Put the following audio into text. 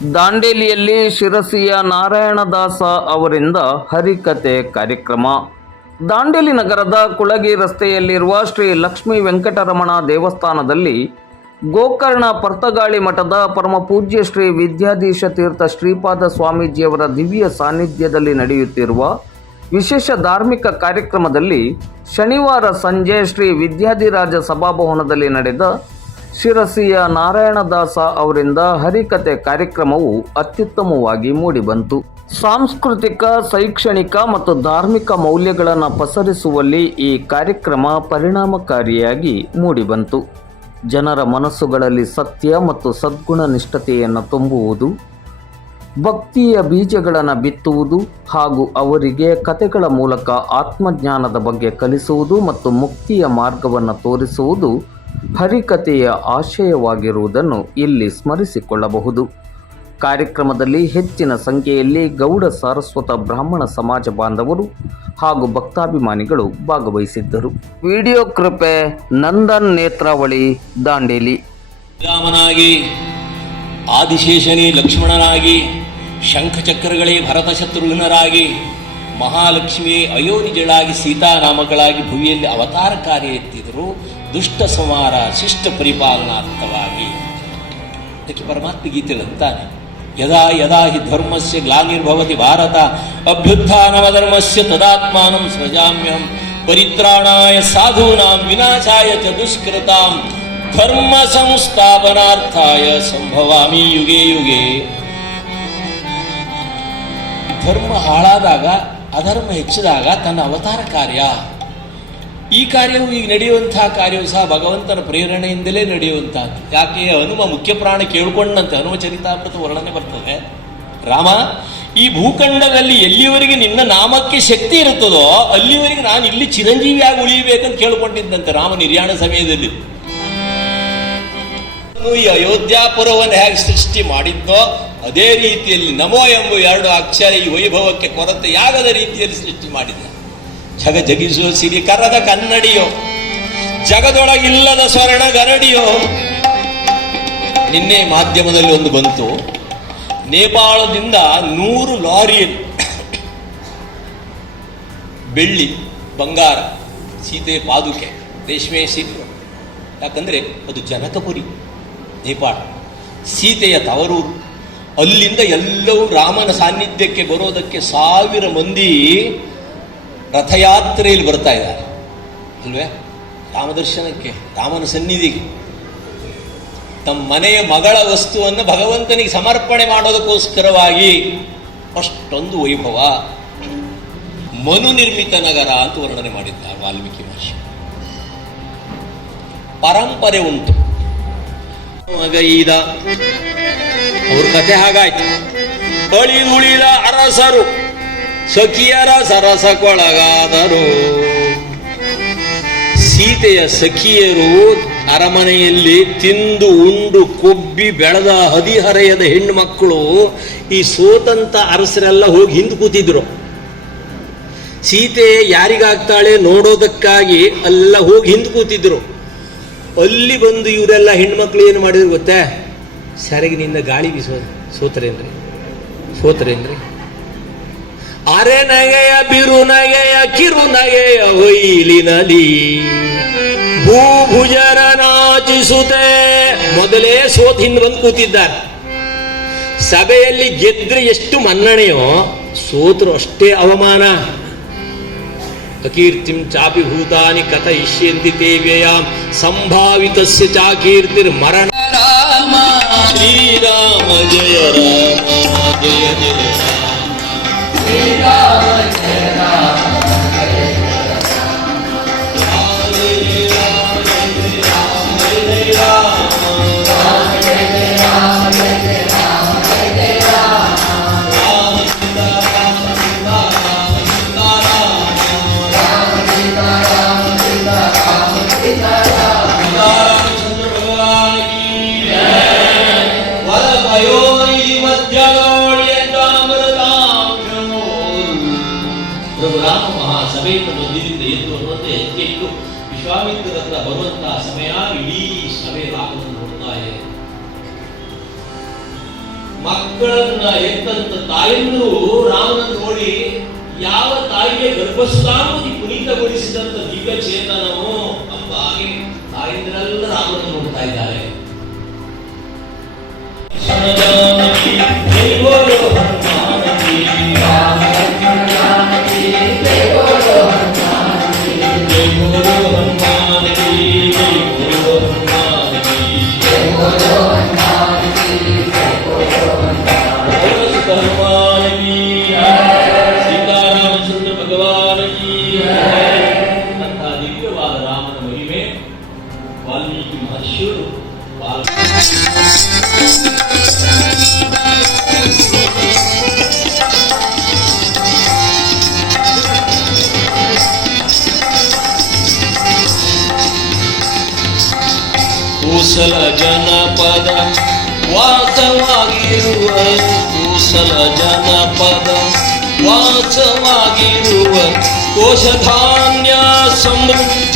ದಾಂಡೇಲಿಯಲ್ಲಿ ಶಿರಸಿಯ ನಾರಾಯಣದಾಸ ಅವರಿಂದ ಹರಿಕತೆ ಕಾರ್ಯಕ್ರಮ. ದಾಂಡೇಲಿ ನಗರದ ಕುಳಗಿ ರಸ್ತೆಯಲ್ಲಿರುವ ಶ್ರೀ ಲಕ್ಷ್ಮೀ ವೆಂಕಟರಮಣ ದೇವಸ್ಥಾನದಲ್ಲಿ ಗೋಕರ್ಣ ಪರ್ತಗಾಳಿ ಮಠದ ಪರಮಪೂಜ್ಯ ಶ್ರೀ ವಿದ್ಯಾಧೀಶ ತೀರ್ಥ ಶ್ರೀಪಾದ ಸ್ವಾಮೀಜಿಯವರ ದಿವ್ಯ ಸಾನ್ನಿಧ್ಯದಲ್ಲಿ ನಡೆಯುತ್ತಿರುವ ವಿಶೇಷ ಧಾರ್ಮಿಕ ಕಾರ್ಯಕ್ರಮದಲ್ಲಿ ಶನಿವಾರ ಸಂಜೆ ಶ್ರೀ ವಿದ್ಯಾಧಿರಾಜ ಸಭಾಭವನದಲ್ಲಿ ನಡೆದ ಶಿರಸಿಯ ನಾರಾಯಣದಾಸ ಅವರಿಂದ ಹರಿಕತೆ ಕಾರ್ಯಕ್ರಮವು ಅತ್ಯುತ್ತಮವಾಗಿ ಮೂಡಿಬಂತು. ಸಾಂಸ್ಕೃತಿಕ, ಶೈಕ್ಷಣಿಕ ಮತ್ತು ಧಾರ್ಮಿಕ ಮೌಲ್ಯಗಳನ್ನು ಪಸರಿಸುವಲ್ಲಿ ಈ ಕಾರ್ಯಕ್ರಮ ಪರಿಣಾಮಕಾರಿಯಾಗಿ ಮೂಡಿಬಂತು. ಜನರ ಮನಸ್ಸುಗಳಲ್ಲಿ ಸತ್ಯ ಮತ್ತು ಸದ್ಗುಣ ನಿಷ್ಠತೆಯನ್ನು ತುಂಬುವುದು, ಭಕ್ತಿಯ ಬೀಜಗಳನ್ನು ಬಿತ್ತುವುದು ಹಾಗೂ ಅವರಿಗೆ ಕಥೆಗಳ ಮೂಲಕ ಆತ್ಮಜ್ಞಾನದ ಬಗ್ಗೆ ಕಲಿಸುವುದು ಮತ್ತು ಮುಕ್ತಿಯ ಮಾರ್ಗವನ್ನು ತೋರಿಸುವುದು ಹರಿಕತೆಯ ಆಶಯವಾಗಿರುವುದನ್ನು ಇಲ್ಲಿ ಸ್ಮರಿಸಿಕೊಳ್ಳಬಹುದು. ಕಾರ್ಯಕ್ರಮದಲ್ಲಿ ಹೆಚ್ಚಿನ ಸಂಖ್ಯೆಯಲ್ಲಿ ಗೌಡ ಸಾರಸ್ವತ ಬ್ರಾಹ್ಮಣ ಸಮಾಜ ಬಾಂಧವರು ಹಾಗೂ ಭಕ್ತಾಭಿಮಾನಿಗಳು ಭಾಗವಹಿಸಿದ್ದರು. ವಿಡಿಯೋ ಕೃಪೆ ನಂದನ್ ನೇತ್ರಾವಳಿ, ದಾಂಡೇಲಿ. ರಾಮನಾಗಿ, ಆದಿಶೇಷನೇ ಲಕ್ಷ್ಮಣನಾಗಿ, ಶಂಖಚಕ್ರಗಳೇ ಭರತ ಶತ್ರುಘ್ನರಾಗಿ, ಮಹಾಲಕ್ಷ್ಮಿಯೇ ಅಯೋನಿಜಳಾಗಿ, ಸೀತಾರಾಮಗಳಾಗಿ ಭುವಿಯಲ್ಲಿ ಅವತಾರ ಕಾರ್ಯ ಎತ್ತಿದರು. ದುಷ್ಟ ಸಂಹಾರ, ಶಿಷ್ಟ ಪರಿಪಾಲನಾರ್ಥವಾಗಿ. ಅದಕ್ಕೆ ಪರಮಾತ್ಮ ಗೀತೆಯಲ್ಲಿ ಅಂತಾನೆ, ಯದಾ ಯದಾ ಹಿ ಧರ್ಮಸ್ಯ ಗ್ಲಾನಿರ್ಭವತಿ ಭಾರತ ಅಭ್ಯುತ್ಥಾನಮಧರ್ಮಸ್ಯ ತದಾತ್ಮಾನಂ ಸೃಜಾಮ್ಯಹಂ ಪರಿತ್ರಾಣಾಯ ಸಾಧೂನಾಂ ವಿನಾಶಾಯ ಚ ದುಷ್ಕೃತಾಂ ಧರ್ಮ ಸಂಸ್ಥಾಪನಾರ್ಥಾಯ ಸಂಭವಾಮಿ ಯುಗೆ ಯುಗೆ. ಧರ್ಮ ಹಾಳಾದಾಗ, ಅಧರ್ಮ ಹೆಚ್ಚಿದಾಗ ತನ್ನ ಅವತಾರ ಕಾರ್ಯ, ಈ ಕಾರ್ಯವು ಈಗ ನಡೆಯುವಂತಹ ಕಾರ್ಯವು ಸಹ ಭಗವಂತನ ಪ್ರೇರಣೆಯಿಂದಲೇ ನಡೆಯುವಂತಹದ್ದು. ಯಾಕೆ? ಹನುಮ ಮುಖ್ಯ ಪ್ರಾಣ ಕೇಳ್ಕೊಂಡಂತೆ ಹನುಮ ಚರಿತಾಮೃತ ವರ್ಣನೆ ಬರ್ತದೆ. ರಾಮ, ಈ ಭೂಖಂಡದಲ್ಲಿ ಎಲ್ಲಿವರೆಗೆ ನಿನ್ನ ನಾಮಕ್ಕೆ ಶಕ್ತಿ ಇರುತ್ತದೋ ಅಲ್ಲಿವರೆಗೆ ನಾನು ಇಲ್ಲಿ ಚಿರಂಜೀವಿಯಾಗಿ ಉಳಿಯಬೇಕಂತ ಕೇಳ್ಕೊಂಡಿದ್ದಂತೆ ರಾಮ ನಿರ್ಯಾಣ ಸಮಯದಲ್ಲಿ. ಈ ಅಯೋಧ್ಯಾಪುರವನ್ನು ಹೇಗೆ ಸೃಷ್ಟಿ ಮಾಡಿದ್ದೋ ಅದೇ ರೀತಿಯಲ್ಲಿ ನಮೋ ಎಂಬ 2 ಅಕ್ಷರ ಈ ವೈಭವಕ್ಕೆ ಕೊರತೆಯಾಗದ ರೀತಿಯಲ್ಲಿ ಸೃಷ್ಟಿ ಮಾಡಿದ. ಜಗ ಜಗಿಸುವ ಸಿರಿ ಕರದ ಕನ್ನಡಿಯೋ, ಜಗದೊಳಗಿಲ್ಲದ ಸ್ವರ್ಣ ಗರಡಿಯೋ. ನಿನ್ನೆ ಮಾಧ್ಯಮದಲ್ಲಿ ಒಂದು ಬಂತು, ನೇಪಾಳದಿಂದ 100 ಲಾರಿಯಲ್ಲಿ ಬೆಳ್ಳಿ, ಬಂಗಾರ, ಸೀತೆಯ ಪಾದುಕೆ, ರೇಷ್ಮೆ ಸೀರೆ. ಯಾಕಂದ್ರೆ ಅದು ಜನಕಪುರಿ, ನೇಪಾಳ ಸೀತೆಯ ತವರೂರು. ಅಲ್ಲಿಂದ ಎಲ್ಲವೂ ರಾಮನ ಸಾನ್ನಿಧ್ಯಕ್ಕೆ ಬರೋದಕ್ಕೆ 1000 ಮಂದಿ ರಥಯಾತ್ರೆಯಲ್ಲಿ ಬರ್ತಾ ಇದ್ದಾರೆ ಅಲ್ವೇ, ರಾಮದರ್ಶನಕ್ಕೆ, ರಾಮನ ಸನ್ನಿಧಿಗೆ. ತಮ್ಮ ಮನೆಯ ಮಗಳ ವಸ್ತುವನ್ನು ಭಗವಂತನಿಗೆ ಸಮರ್ಪಣೆ ಮಾಡೋದಕ್ಕೋಸ್ಕರವಾಗಿ ಅಷ್ಟೊಂದು ವೈಭವ. ಮನು ನಿರ್ಮಿತ ನಗರ ಅಂತ ವರ್ಣನೆ ಮಾಡಿದ್ದಾರೆ ವಾಲ್ಮೀಕಿ ಮಹರ್ಷಿ. ಪರಂಪರೆ ಉಂಟು. ಮಗೈದ ಅವ್ರ ಕಥೆ ಹಾಗಾಯ್ತು. ಅಳಿದುಳಿದ ಅರಸರು ಸಖಿಯರ ಸರಸಕ್ಕೊಳಗಾದರು. ಸೀತೆಯ ಸಖಿಯರು ಅರಮನೆಯಲ್ಲಿ ತಿಂದು ಉಂಡು ಕೊಬ್ಬಿ ಬೆಳೆದ ಹದಿಹರೆಯದ ಹೆಣ್ಣು ಮಕ್ಕಳು ಈ ಸೋತಂತ ಅರಸರೆಲ್ಲ ಹೋಗಿ ಹಿಂದೆ ಕೂತಿದ್ರು. ಸೀತೆ ಯಾರಿಗಾಗ್ತಾಳೆ ನೋಡೋದಕ್ಕಾಗಿ ಎಲ್ಲ ಹೋಗಿ ಹಿಂದೆ ಕೂತಿದ್ರು. ಅಲ್ಲಿ ಬಂದು ಇವರೆಲ್ಲ ಹೆಣ್ಮಕ್ಳು ಏನು ಮಾಡಿದ್ರು ಗೊತ್ತೇ? ಸೆರಗಿನಿಂದ ಗಾಳಿ ಬೀಸೋದು. ಸೋತರೇನ್ರಿ ಅರೆ ನಗೆಯ ಬಿರು ನಗೆಯ ಕಿರು ನಗೆಯ ಹೊಯ್ಲಿನಲಿ ಭೂಭುಜರ ನಾಚಿಸುತ್ತೆ. ಮೊದಲೇ ಸೋತ್ ಹಿಂದೆ ಬಂದು ಕೂತಿದ್ದಾರೆ. ಸಭೆಯಲ್ಲಿ ಗೆದ್ರೆ ಎಷ್ಟು ಮನ್ನಣೆಯೋ ಸೋತರು ಅಷ್ಟೇ ಅವಮಾನ. ಅಕೀರ್ತಿಂ ಚಾಪಿ ಭೂತಾನಿ ಕಥಯಿಷ್ಯಂತಿ ತೇ ವ್ಯಯಾಂ ಸಂಭಾವಿತಸ್ಯ ಚಾಕೀರ್ತಿರ್ ಮರಣ. ರಾಮ ಶ್ರೀರಾಮ ಜಯ ರಾಮ ಜಯ ಜಯ ಶ್ರೀರಾಮ ಜಯ ರಾಮ ಜಯ ಜಯ ರಾಮ ಮಹಾಸಭೆಯಿಂದ ಬಂದಿದ್ದರಿಂದ ಎದ್ದು ಅನ್ನುವಂತೆ ಎಚ್ಚೆಟ್ಟು ವಿಶ್ವಾಮಿತ್ರ ಹತ್ರ ಬರುವಂತಹ ಸಮಯ ಇಡೀ ಸಭೆ ರಾಮನನ್ನು ನೋಡ್ತಾ ಇದೆ. ಮಕ್ಕಳನ್ನ ಎತ್ತಂತ ತಾಯಿಯಂದ್ರು ರಾಮನನ್ನು ನೋಡಿ ಯಾವ ತಾಯಿಗೆ ಗರ್ಭಸ್ಥಾನವಾಗಿ ಪುನೀತಗೊಳಿಸಿದಂತ ದಿವ್ಯ ಚೇತನವು ಅಪ್ಪ ಹಾಗೆ ತಾಯಿಂದ್ರೆಲ್ಲ ರಾಮನನ್ನು ನೋಡ್ತಾ ಇದ್ದಾರೆ. ಸೀತಾರಾಮಚಂದ್ರ ಭಗವಾನ ಅಂತ ದಿವ್ಯವಾದ ರಾಮನ ಮಹಿಮೆ ವಾಲ್ಮೀಕಿ ಮಹರ್ಷಿಯರು ಕೂಸಲ ಜನಪದ ವಾಸವಾಗಿರುವ ಕೂಸಲ ಜನಪದ ವಾಸವಾಗಿರುವ ಕೋಶಧಾನ್ಯ ಸಮೃದ್ಧ